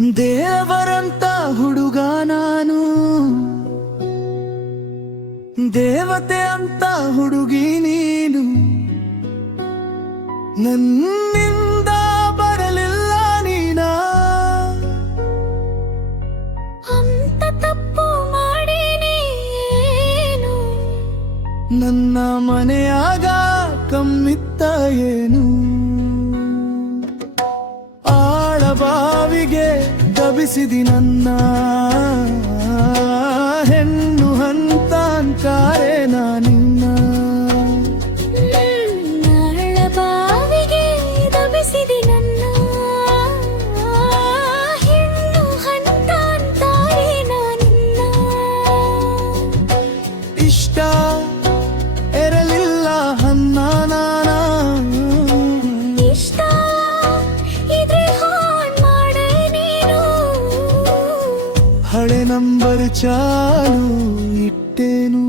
ದೇವರಂತ ಹುಡುಗ ನಾನು, ದೇವತೆ ಅಂತ ಹುಡುಗಿ ನೀನು. ನನ್ನಿಂದ ಬರಲಿಲ್ಲ ನೀನ ಅಂತ ತಪ್ಪು ಮಾಡೇನೇನು, ನನ್ನ ಮನೆಯಾಗ ಕಮ್ಮಿತ್ತ ಏನು. ಆಳಬಾವಿಗೆ ದಬಿಸಿದಿ ನನ್ನ, ಹೆಣ್ಣು ಹಂತ ಅಂತಾರೆ ನಾನಿನ್ನ. ಬಾವಿಗೆ ದಬಿಸಿದಿ ನನ್ನ, ಹೆಣ್ಣು ಹಂತ ಅಂತಾರೆ ನಾನಿನ್ನ. ಇಷ್ಟ ಇರಲಿಲ್ಲ ಹನ್ನ ನಾನ, ಇಷ್ಟ ಇದ್ರೆ ಹಾಡ್ ಮಾಡೆ ನೀನು. ಹಳೆ ನಂಬರ್ ಚಾಲು ಇಟ್ಟೇನು.